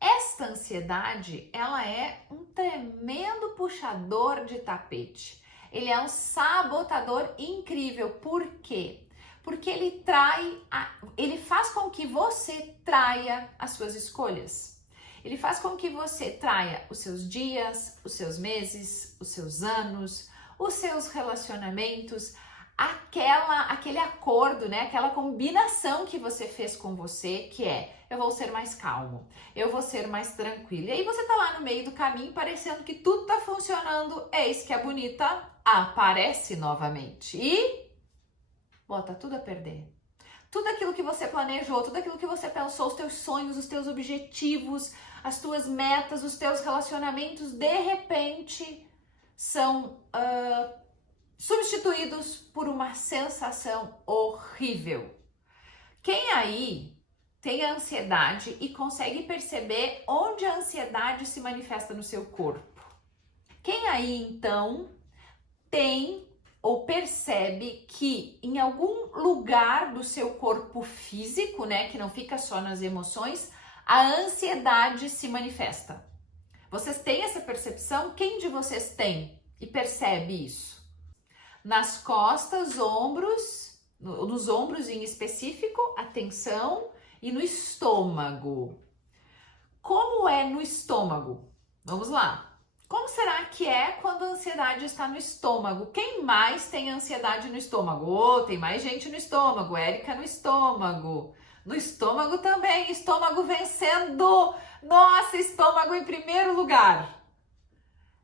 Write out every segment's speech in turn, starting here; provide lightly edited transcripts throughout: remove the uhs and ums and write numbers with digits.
Esta ansiedade, ela é um tremendo puxador de tapete. Ele é um sabotador incrível. Por quê? Porque ele faz com que você traia as suas escolhas. Ele faz com que você traia os seus dias, os seus meses, os seus anos, os seus relacionamentos, aquele acordo, né? Aquela combinação que você fez com você, que é: eu vou ser mais calmo, eu vou ser mais tranquilo. E aí você tá lá no meio do caminho, parecendo que tudo tá funcionando, eis que a bonita aparece novamente e bota tudo a perder. Tudo aquilo que você planejou, tudo aquilo que você pensou, os teus sonhos, os teus objetivos, as tuas metas, os teus relacionamentos, de repente são substituídos por uma sensação horrível. Quem aí tem a ansiedade e consegue perceber onde a ansiedade se manifesta no seu corpo? Quem aí então tem ou percebe que em algum lugar do seu corpo físico, né, que não fica só nas emoções, a ansiedade se manifesta? Vocês têm essa percepção? Quem de vocês tem e percebe isso? Nas costas, ombros, nos ombros em específico, atenção, e no estômago. Como é no estômago? Vamos lá. Como será que é quando a ansiedade está no estômago? Quem mais tem ansiedade no estômago? Oh, tem mais gente no estômago. Érica no estômago. No estômago também. Estômago vencendo. Nossa, estômago em primeiro lugar.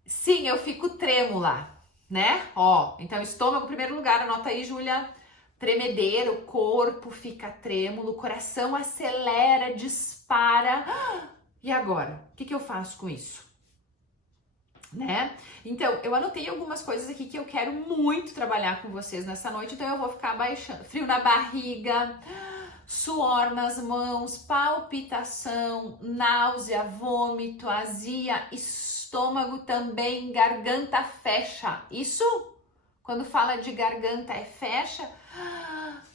Sim, eu fico trêmula, né? Ó, então estômago em primeiro lugar. Anota aí, Júlia. Tremedeira, o corpo fica trêmulo, o coração acelera, dispara. E agora? O que eu faço com isso? Né? Então, eu anotei algumas coisas aqui que eu quero muito trabalhar com vocês nessa noite, então eu vou ficar baixando. Frio na barriga, suor nas mãos, palpitação, náusea, vômito, azia, estômago também, garganta fecha. Isso, quando fala de garganta fecha,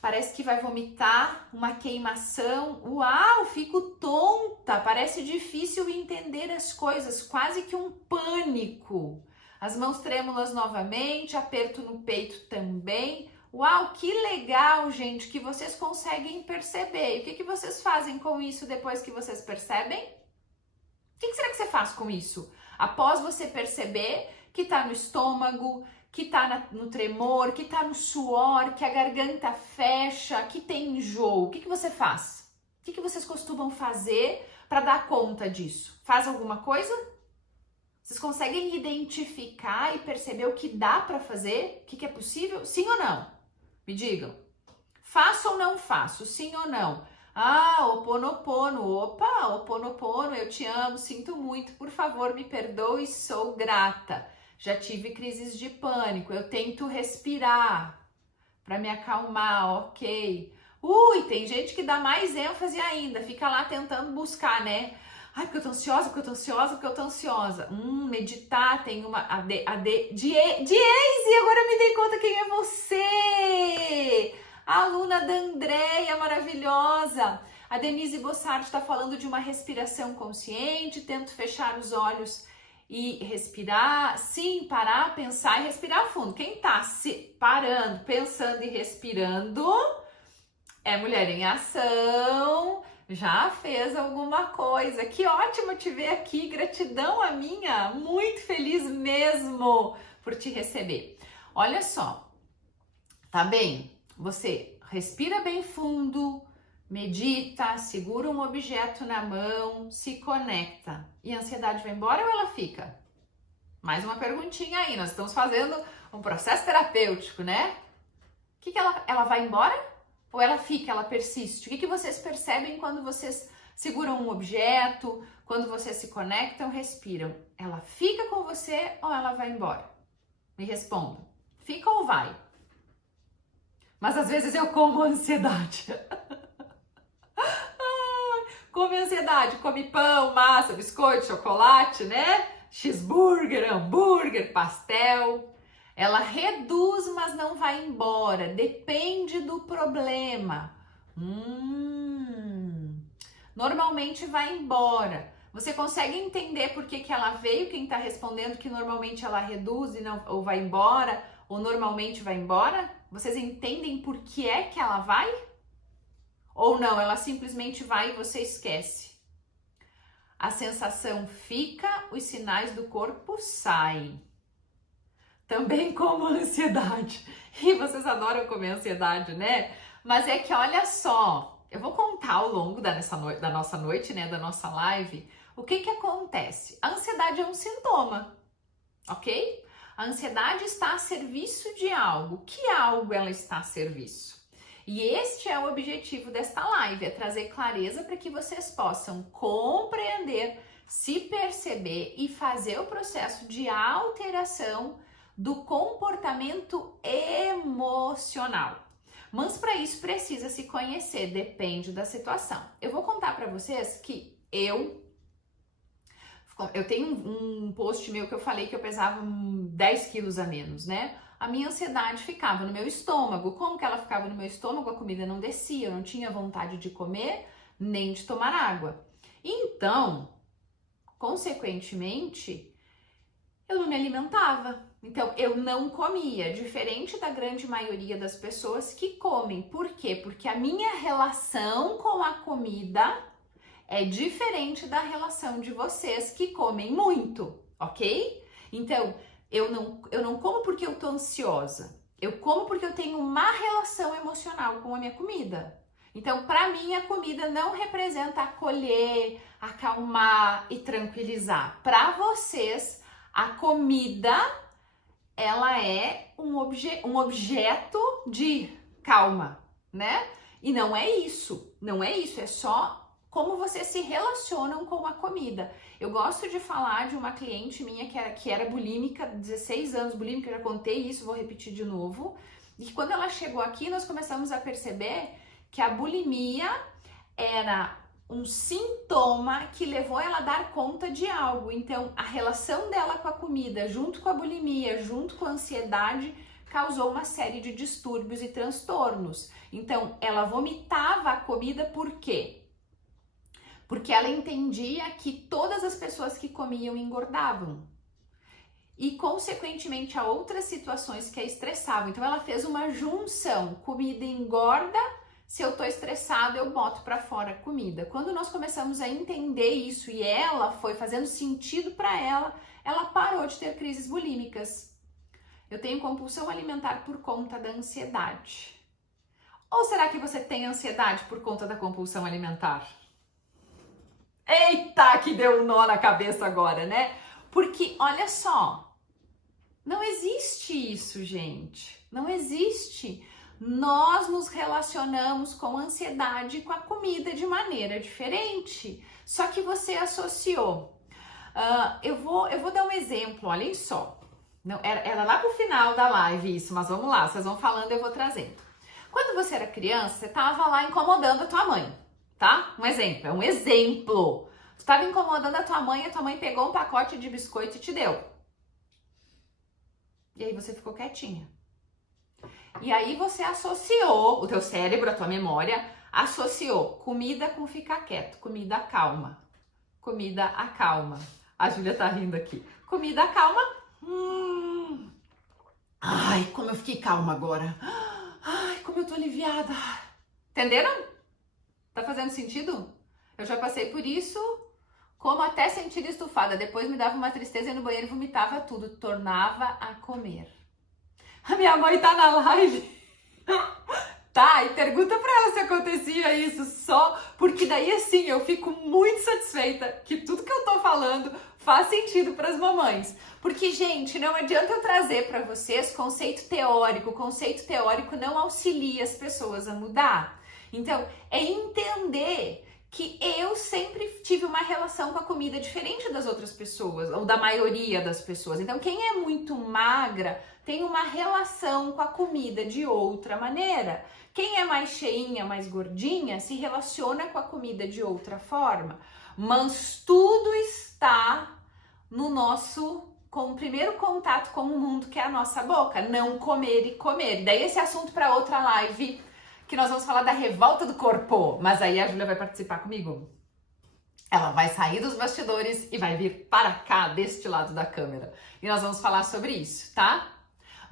parece que vai vomitar, uma queimação. Uau, fico tonta, parece difícil entender as coisas, quase que um pânico. As mãos trêmulas novamente, aperto no peito também. Uau, que legal, gente, que vocês conseguem perceber. E o que vocês fazem com isso depois que vocês percebem? O que será que você faz com isso? Após você perceber que tá no estômago, que tá no tremor, que tá no suor, que a garganta fecha, que tem enjoo, o que você faz? O que vocês costumam fazer para dar conta disso? Faz alguma coisa? Vocês conseguem identificar e perceber o que dá para fazer? O que é possível? Sim ou não? Me digam. Faço ou não faço? Sim ou não? Ah, Ho'oponopono. Opa, Ho'oponopono, eu te amo, sinto muito, por favor, me perdoe, sou grata. Já tive crises de pânico, eu tento respirar para me acalmar, ok. Ui, tem gente que dá mais ênfase ainda, fica lá tentando buscar, né? Ai, porque eu tô ansiosa, porque eu tô ansiosa, porque eu tô ansiosa. Meditar, tem uma... Diese, agora eu me dei conta quem é você! A aluna da Andréia, maravilhosa. A Denise Bossardi está falando de uma respiração consciente, tento fechar os olhos e respirar, sim, parar, pensar e respirar fundo. Quem tá se parando, pensando e respirando é mulher em ação, já fez alguma coisa. Que ótimo te ver aqui, gratidão a minha, muito feliz mesmo por te receber. Olha só, tá bem? Você respira bem fundo, medita, segura um objeto na mão, se conecta. E a ansiedade vai embora ou ela fica? Mais uma perguntinha aí, nós estamos fazendo um processo terapêutico, né? O que ela vai embora? Ou ela fica, ela persiste? O que vocês percebem quando vocês seguram um objeto, quando vocês se conectam, respiram? Ela fica com você ou ela vai embora? Me respondam. Fica ou vai? Mas às vezes eu como ansiedade. Come ansiedade, come pão, massa, biscoito, chocolate, né? Cheeseburger, hambúrguer, pastel. Ela reduz, mas não vai embora. Depende do problema. Normalmente vai embora. Você consegue entender por que ela veio, quem está respondendo que normalmente ela reduz e não, ou vai embora, ou normalmente vai embora? Vocês entendem por que é que ela vai? Ou não, ela simplesmente vai e você esquece? A sensação fica, os sinais do corpo saem. Também como a ansiedade. E vocês adoram comer ansiedade, né? Mas é que olha só, eu vou contar ao longo da nossa noite, né, da nossa live, o que acontece. A ansiedade é um sintoma, ok? A ansiedade está a serviço de algo. Que algo ela está a serviço? E este é o objetivo desta live, é trazer clareza para que vocês possam compreender, se perceber e fazer o processo de alteração do comportamento emocional. Mas para isso precisa se conhecer, depende da situação. Eu vou contar para vocês que eu tenho um post meu que eu falei que eu pesava 10 quilos a menos, né? A minha ansiedade ficava no meu estômago. Como que ela ficava no meu estômago? A comida não descia, eu não tinha vontade de comer nem de tomar água. Então, consequentemente, eu não me alimentava. Então, eu não comia, diferente da grande maioria das pessoas que comem. Por quê? Porque a minha relação com a comida é diferente da relação de vocês que comem muito, ok? Então, eu não como porque eu tô ansiosa. Eu como porque eu tenho uma relação emocional com a minha comida. Então, para mim, a comida não representa acolher, acalmar e tranquilizar. Para vocês, a comida, ela é um objeto de calma, né? E não é isso, é só como vocês se relacionam com a comida. Eu gosto de falar de uma cliente minha que era bulímica, 16 anos bulímica, já contei isso, vou repetir de novo. E que quando ela chegou aqui, nós começamos a perceber que a bulimia era um sintoma que levou ela a dar conta de algo. Então, a relação dela com a comida, junto com a bulimia, junto com a ansiedade, causou uma série de distúrbios e transtornos. Então, ela vomitava a comida por quê? Porque ela entendia que todas as pessoas que comiam engordavam. E, consequentemente, há outras situações que a estressavam. Então, ela fez uma junção. Comida engorda, se eu tô estressado, eu boto para fora a comida. Quando nós começamos a entender isso e ela foi fazendo sentido para ela parou de ter crises bulímicas. Eu tenho compulsão alimentar por conta da ansiedade. Ou será que você tem ansiedade por conta da compulsão alimentar? Eita, que deu um nó na cabeça agora, né? Porque, olha só, não existe isso, gente. Não existe. Nós nos relacionamos com a ansiedade e com a comida de maneira diferente. Só que você associou. Eu vou dar um exemplo, olhem só. Não, era lá pro final da live isso, mas vamos lá, vocês vão falando, eu vou trazendo. Quando você era criança, você tava lá incomodando a tua mãe, tá? Um exemplo, é um exemplo. Tu tava incomodando a tua mãe pegou um pacote de biscoito e te deu. E aí você ficou quietinha. E aí você associou, o teu cérebro, a tua memória, associou comida com ficar quieto, comida acalma. Comida acalma. A Júlia tá rindo aqui. Comida acalma. Ai, como eu fiquei calma agora. Ai, como eu tô aliviada. Entenderam? Tá fazendo sentido? Eu já passei por isso, como até sentir estufada. Depois me dava uma tristeza e no banheiro vomitava tudo. Tornava a comer. A minha mãe tá na live. Tá, e pergunta pra ela se acontecia isso só, porque daí assim eu fico muito satisfeita que tudo que eu tô falando faz sentido pras mamães. Porque, gente, não adianta eu trazer pra vocês conceito teórico não auxilia as pessoas a mudar. Então, é entender que eu sempre tive uma relação com a comida diferente das outras pessoas, ou da maioria das pessoas. Então, quem é muito magra tem uma relação com a comida de outra maneira. Quem é mais cheinha, mais gordinha, se relaciona com a comida de outra forma. Mas tudo está no com o primeiro contato com o mundo, que é a nossa boca. Não comer e comer. Daí esse assunto para outra live, que nós vamos falar da revolta do corpo. Mas aí a Júlia vai participar comigo. Ela vai sair dos bastidores e vai vir para cá, deste lado da câmera. E nós vamos falar sobre isso, tá?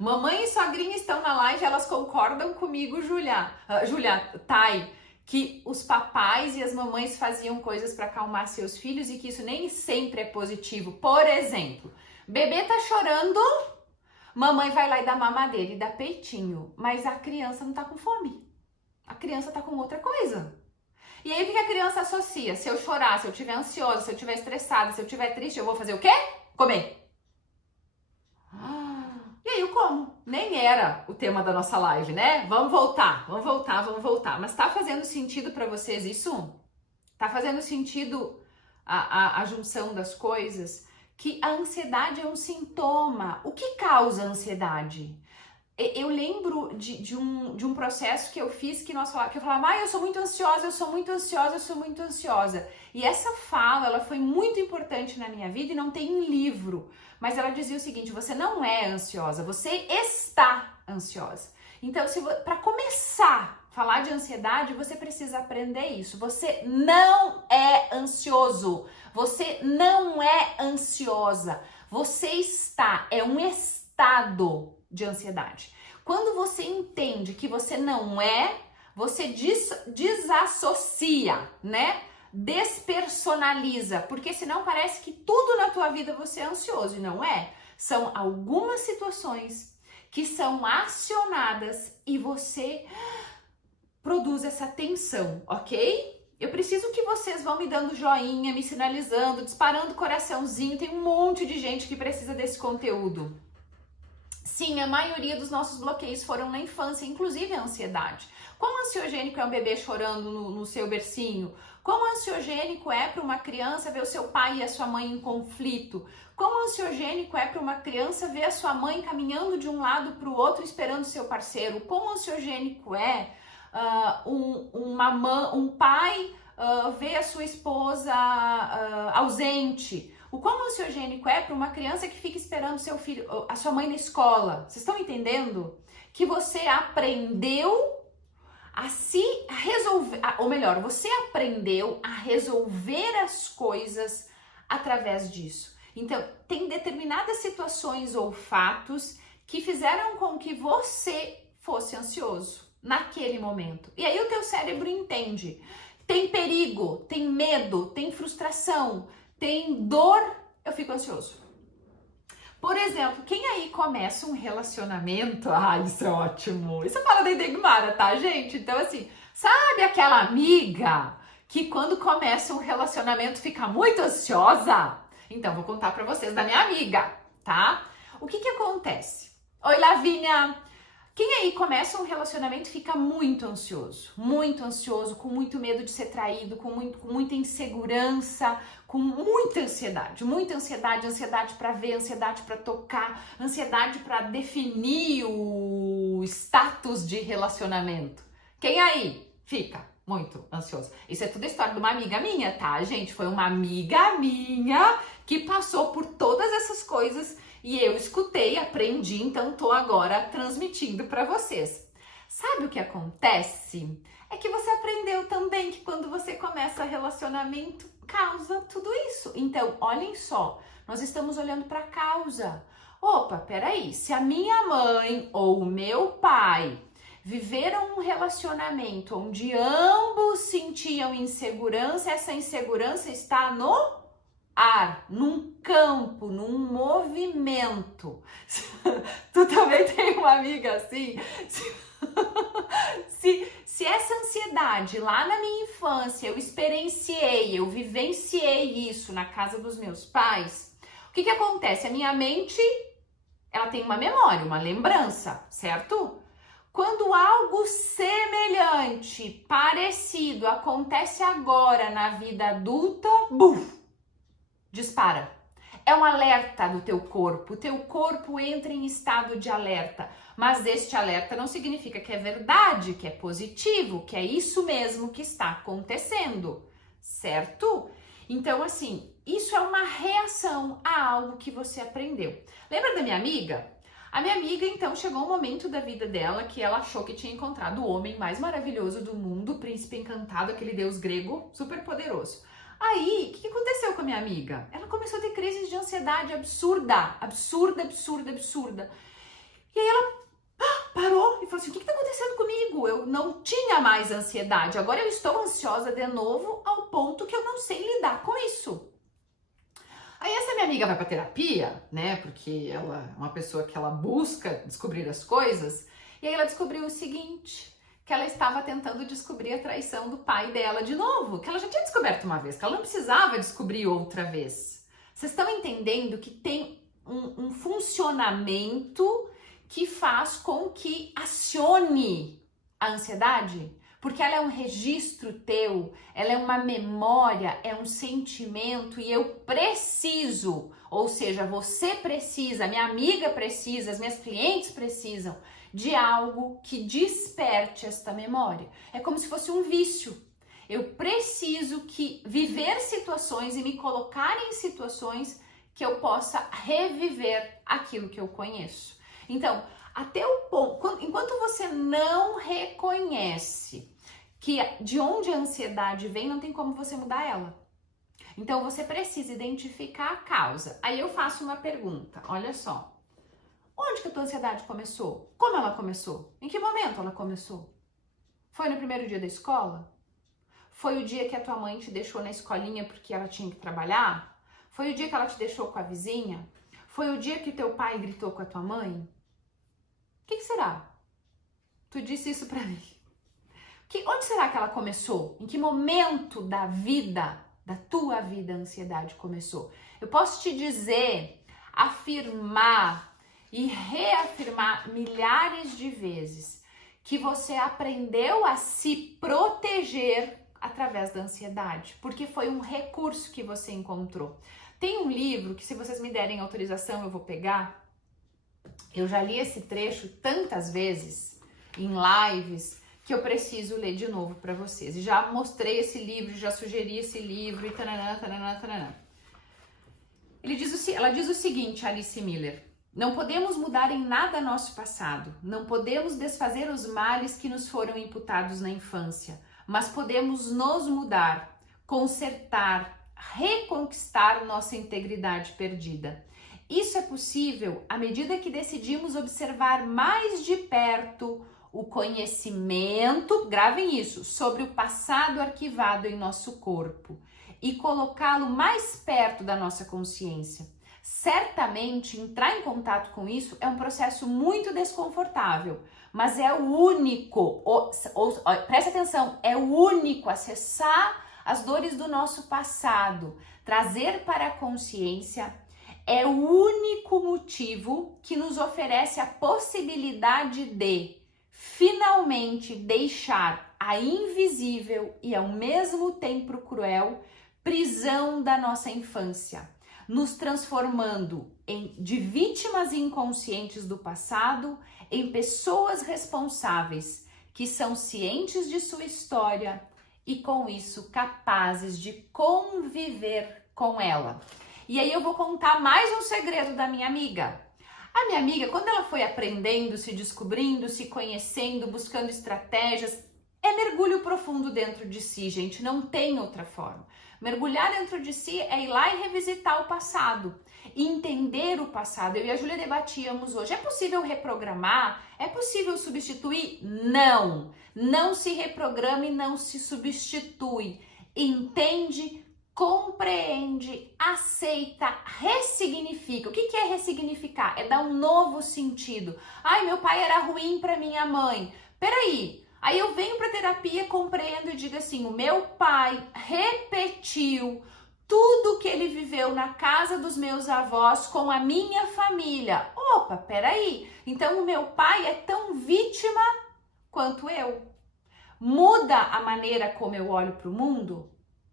Mamãe e sogrinha estão na live, elas concordam comigo, Julia, Thay, que os papais e as mamães faziam coisas para acalmar seus filhos e que isso nem sempre é positivo. Por exemplo, bebê tá chorando, mamãe vai lá e dá mamadeira e dá peitinho, mas a criança não tá com fome. A criança tá com outra coisa. E aí o que a criança associa? Se eu chorar, se eu estiver ansiosa, se eu estiver estressada, se eu estiver triste, eu vou fazer o quê? Comer. E aí eu como. Nem era o tema da nossa live, né? Vamos voltar. Mas tá fazendo sentido para vocês isso? Tá fazendo sentido a junção das coisas? Que a ansiedade é um sintoma. O que causa ansiedade? Eu lembro de um processo que eu fiz que eu falava, eu sou muito ansiosa, eu sou muito ansiosa, eu sou muito ansiosa. E essa fala, ela foi muito importante na minha vida e não tem um livro. Mas ela dizia o seguinte, você não é ansiosa, você está ansiosa. Então, para começar a falar de ansiedade, você precisa aprender isso. Você não é ansioso, você não é ansiosa. Você está, é um estado de ansiedade. Quando você entende que você não é, você desassocia, né? Despersonaliza, porque senão parece que tudo na tua vida você é ansioso e não é. São algumas situações que são acionadas e você produz essa tensão, ok? Eu preciso que vocês vão me dando joinha, me sinalizando, disparando coraçãozinho. Tem um monte de gente que precisa desse conteúdo. Sim, a maioria dos nossos bloqueios foram na infância, inclusive a ansiedade. Quão ansiogênico é um bebê chorando no seu bercinho? Quão ansiogênico é para uma criança ver o seu pai e a sua mãe em conflito? Quão ansiogênico é para uma criança ver a sua mãe caminhando de um lado para o outro esperando o seu parceiro? Quão ansiogênico é um pai ver a sua esposa ausente? O quão ansiogênico é para uma criança que fica esperando seu filho, a sua mãe na escola? Vocês estão entendendo? Que você aprendeu a se resolver, ou melhor, você aprendeu a resolver as coisas através disso. Então, tem determinadas situações ou fatos que fizeram com que você fosse ansioso naquele momento. E aí o teu cérebro entende. Tem perigo, tem medo, tem frustração, tem dor, eu fico ansioso. Por exemplo, quem aí começa um relacionamento, isso é ótimo, isso fala da Enigmara, tá, gente? Então assim, sabe aquela amiga que quando começa um relacionamento fica muito ansiosa? Então, vou contar pra vocês da minha amiga, tá? O que acontece? Oi, Lavínia! Quem aí começa um relacionamento fica muito ansioso, com muito medo de ser traído, com muita insegurança, com muita ansiedade, ansiedade para ver, ansiedade para tocar, ansiedade para definir o status de relacionamento. Quem aí fica muito ansioso? Isso é tudo história de uma amiga minha, tá, gente? Foi uma amiga minha que passou por todas essas coisas e eu escutei, aprendi, então tô agora transmitindo para vocês. Sabe o que acontece? É que você aprendeu também que quando você começa relacionamento, causa tudo isso. Então, olhem só, nós estamos olhando para a causa. Opa, peraí, se a minha mãe ou o meu pai viveram um relacionamento onde ambos sentiam insegurança, essa insegurança está no ar, num campo, num movimento. Tu também tem uma amiga assim? Se essa ansiedade lá na minha infância eu experienciei, eu vivenciei isso na casa dos meus pais, o que acontece? A minha mente, ela tem uma memória, uma lembrança, certo? Quando algo semelhante, parecido, acontece agora na vida adulta, buf, dispara. É um alerta do teu corpo. O teu corpo entra em estado de alerta. Mas este alerta não significa que é verdade, que é positivo, que é isso mesmo que está acontecendo, certo? Então, assim, isso é uma reação a algo que você aprendeu. Lembra da minha amiga? A minha amiga, então, chegou um momento da vida dela que ela achou que tinha encontrado o homem mais maravilhoso do mundo, o príncipe encantado, aquele deus grego super poderoso. Aí, o que aconteceu com a minha amiga? Ela começou a ter crises de ansiedade absurda. E aí ela parou e falou assim, o que está acontecendo comigo? Eu não tinha mais ansiedade, agora eu estou ansiosa de novo ao ponto que eu não sei lidar com isso. Aí essa minha amiga vai pra terapia, né, porque ela é uma pessoa que ela busca descobrir as coisas, e aí ela descobriu o seguinte, que ela estava tentando descobrir a traição do pai dela de novo, que ela já tinha descoberto uma vez, que ela não precisava descobrir outra vez. Vocês estão entendendo que tem um funcionamento que faz com que acione a ansiedade? Porque ela é um registro teu, ela é uma memória, é um sentimento e eu preciso, ou seja, você precisa, minha amiga precisa, as minhas clientes precisam de algo que desperte esta memória. É como se fosse um vício. Eu preciso viver situações e me colocar em situações que eu possa reviver aquilo que eu conheço. Então, até o ponto, enquanto você não reconhece que de onde a ansiedade vem, não tem como você mudar ela. Então, você precisa identificar a causa. Aí eu faço uma pergunta, olha só. Onde que a tua ansiedade começou? Como ela começou? Em que momento ela começou? Foi no primeiro dia da escola? Foi o dia que a tua mãe te deixou na escolinha porque ela tinha que trabalhar? Foi o dia que ela te deixou com a vizinha? Foi o dia que teu pai gritou com a tua mãe? O que será? Tu disse isso pra mim. Onde será que ela começou? Em que momento da vida, da tua vida, a ansiedade começou? Eu posso te dizer, afirmar e reafirmar milhares de vezes que você aprendeu a se proteger através da ansiedade, porque foi um recurso que você encontrou. Tem um livro que, se vocês me derem autorização, eu vou pegar. Eu já li esse trecho tantas vezes em lives que eu preciso ler de novo para vocês. E já mostrei esse livro, já sugeri esse livro e tananã, tananã, tananã. Ela diz o seguinte, Alice Miller: não podemos mudar em nada nosso passado, não podemos desfazer os males que nos foram imputados na infância, mas podemos nos mudar, consertar, reconquistar nossa integridade perdida. Isso é possível à medida que decidimos observar mais de perto o conhecimento, gravem isso, sobre o passado arquivado em nosso corpo e colocá-lo mais perto da nossa consciência. Certamente, entrar em contato com isso é um processo muito desconfortável, mas é o único, preste atenção, é o único acessar as dores do nosso passado, trazer para a consciência. É o único motivo que nos oferece a possibilidade de finalmente deixar a invisível e ao mesmo tempo cruel prisão da nossa infância, nos transformando de vítimas inconscientes do passado em pessoas responsáveis que são cientes de sua história e com isso capazes de conviver com ela. E aí eu vou contar mais um segredo da minha amiga. A minha amiga, quando ela foi aprendendo, se descobrindo, se conhecendo, buscando estratégias, é mergulho profundo dentro de si, gente, não tem outra forma. Mergulhar dentro de si é ir lá e revisitar o passado, entender o passado. Eu e a Júlia debatíamos hoje, é possível reprogramar? É possível substituir? Não, não se reprograma e não se substitui. Entende, compreende, aceita, ressignifica. O que é ressignificar? É dar um novo sentido. Ai, meu pai era ruim para minha mãe. Peraí. Aí eu venho para terapia, compreendo e digo assim, o meu pai repetiu tudo que ele viveu na casa dos meus avós com a minha família. Opa, peraí. Então o meu pai é tão vítima quanto eu. Muda a maneira como eu olho para o mundo?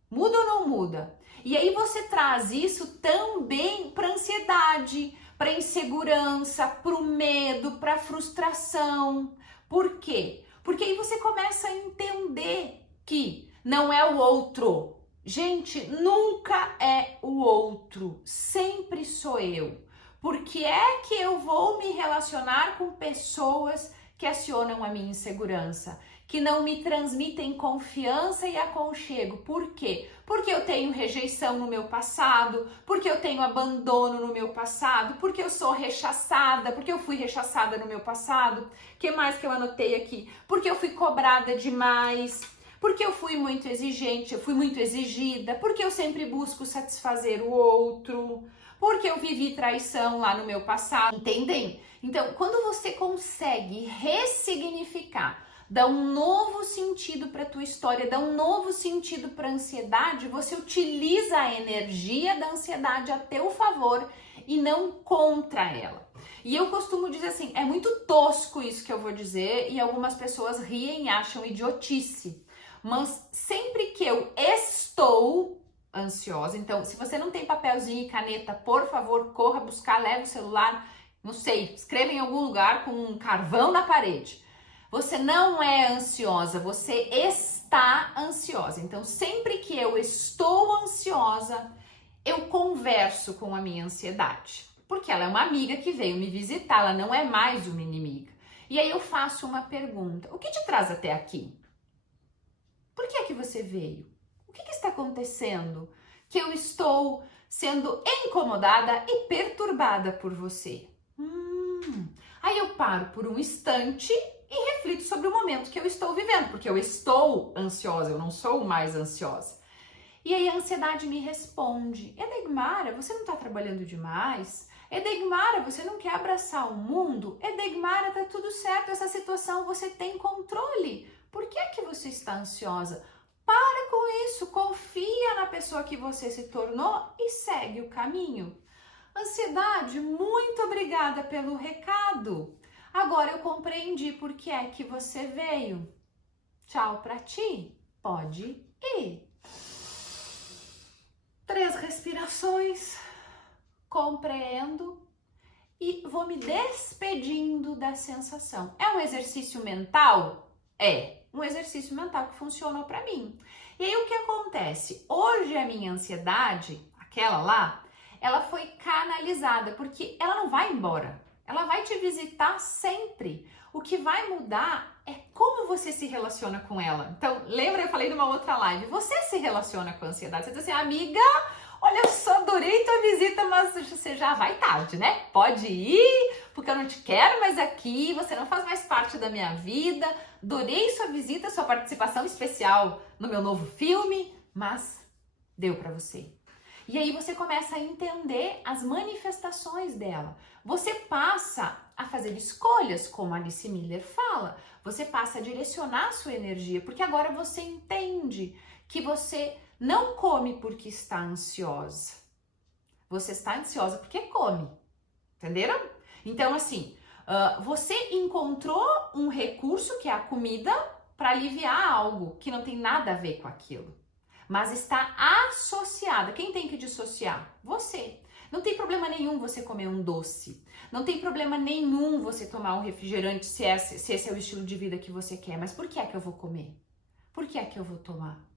Muda ou não muda? E aí você traz isso também para ansiedade, para insegurança, para o medo, para a frustração. Por quê? Porque aí você começa a entender que não é o outro. Gente, nunca é o outro, sempre sou eu. Por que é que eu vou me relacionar com pessoas que acionam a minha insegurança, que não me transmitem confiança e aconchego. Por quê? Porque eu tenho rejeição no meu passado, porque eu tenho abandono no meu passado, porque eu sou rechaçada, porque eu fui rechaçada no meu passado. O que mais que eu anotei aqui? Porque eu fui cobrada demais, porque eu fui muito exigente, eu fui muito exigida, porque eu sempre busco satisfazer o outro, porque eu vivi traição lá no meu passado. Entendem? Então, quando você consegue ressignificar, dar um novo sentido para a tua história, dar um novo sentido para a ansiedade, você utiliza a energia da ansiedade a teu favor e não contra ela. E eu costumo dizer assim, é muito tosco isso que eu vou dizer e algumas pessoas riem e acham idiotice, mas sempre que eu estou ansiosa, então se você não tem papelzinho e caneta, por favor, corra buscar, leve o celular, não sei, escreva em algum lugar com um carvão na parede. Você não é ansiosa, você está ansiosa. Então, sempre que eu estou ansiosa, eu converso com a minha ansiedade. Porque ela é uma amiga que veio me visitar, ela não é mais uma inimiga. E aí eu faço uma pergunta: o que te traz até aqui? Por que é que você veio? O que está acontecendo? Que eu estou sendo incomodada e perturbada por você. Aí eu paro por um instante e reflito sobre o momento que eu estou vivendo, porque eu estou ansiosa, eu não sou mais ansiosa. E aí a ansiedade me responde: Edegmara, você não está trabalhando demais? Edegmara, você não quer abraçar o mundo? Edegmara, tá tudo certo, essa situação você tem controle. Por que é que você está ansiosa? Para com isso, confia na pessoa que você se tornou e segue o caminho. Ansiedade, muito obrigada pelo recado. Agora eu compreendi por que é que você veio. Tchau pra ti. Pode ir. 3 respirações. Compreendo e vou me despedindo da sensação. É um exercício mental? É um exercício mental que funcionou pra mim. E aí o que acontece? Hoje a minha ansiedade, aquela lá, ela foi canalizada, porque ela não vai embora. Ela vai te visitar sempre. O que vai mudar é como você se relaciona com ela. Então, lembra, eu falei numa outra live, você se relaciona com a ansiedade. Você diz assim, amiga, olha, eu só adorei tua visita, mas você já vai tarde, né? Pode ir, porque eu não te quero mais aqui, você não faz mais parte da minha vida. Adorei sua visita, sua participação especial no meu novo filme, mas deu pra você. E aí você começa a entender as manifestações dela. Você passa a fazer escolhas, como a Alice Miller fala. Você passa a direcionar a sua energia, porque agora você entende que você não come porque está ansiosa. Você está ansiosa porque come. Entenderam? Então, assim, você encontrou um recurso, que é a comida, para aliviar algo que não tem nada a ver com aquilo. Mas está associada. Quem tem que dissociar? Você. Não tem problema nenhum você comer um doce. Não tem problema nenhum você tomar um refrigerante se esse é o estilo de vida que você quer. Mas por que é que eu vou comer? Por que é que eu vou tomar?